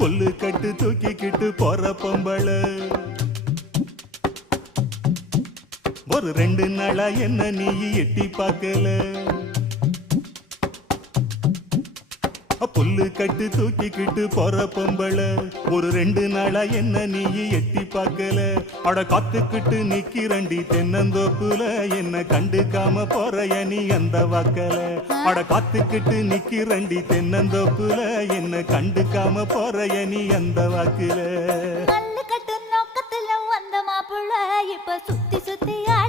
புல்லு கட்டு தூக்கிக்கிட்டு போற பொம்பள ஒரு 2 நாளா என்ன நீ எட்டி பார்க்கல புல்லு கட்டு தூக்கிக்கிட்டு போற பொம்பள ஒரு 2 நாளா என்ன நீ எட்டி பார்க்கல அட காத்துக்கிட்டு நிக்கிறண்டி தென்னந்தோப்புல என்ன கண்டுக்காம போறைய நீ அந்த வாக்கல அட காத்துக்கிட்டு நிக்கிறண்டி தென்னந்தோப்புல என்ன கண்டுக்காம போறைய நீ அந்த வாக்குல கல்லு கட்டு நோக்கத்துல வந்த மாப்பிள்ள இப்ப சுத்தி சுத்தியா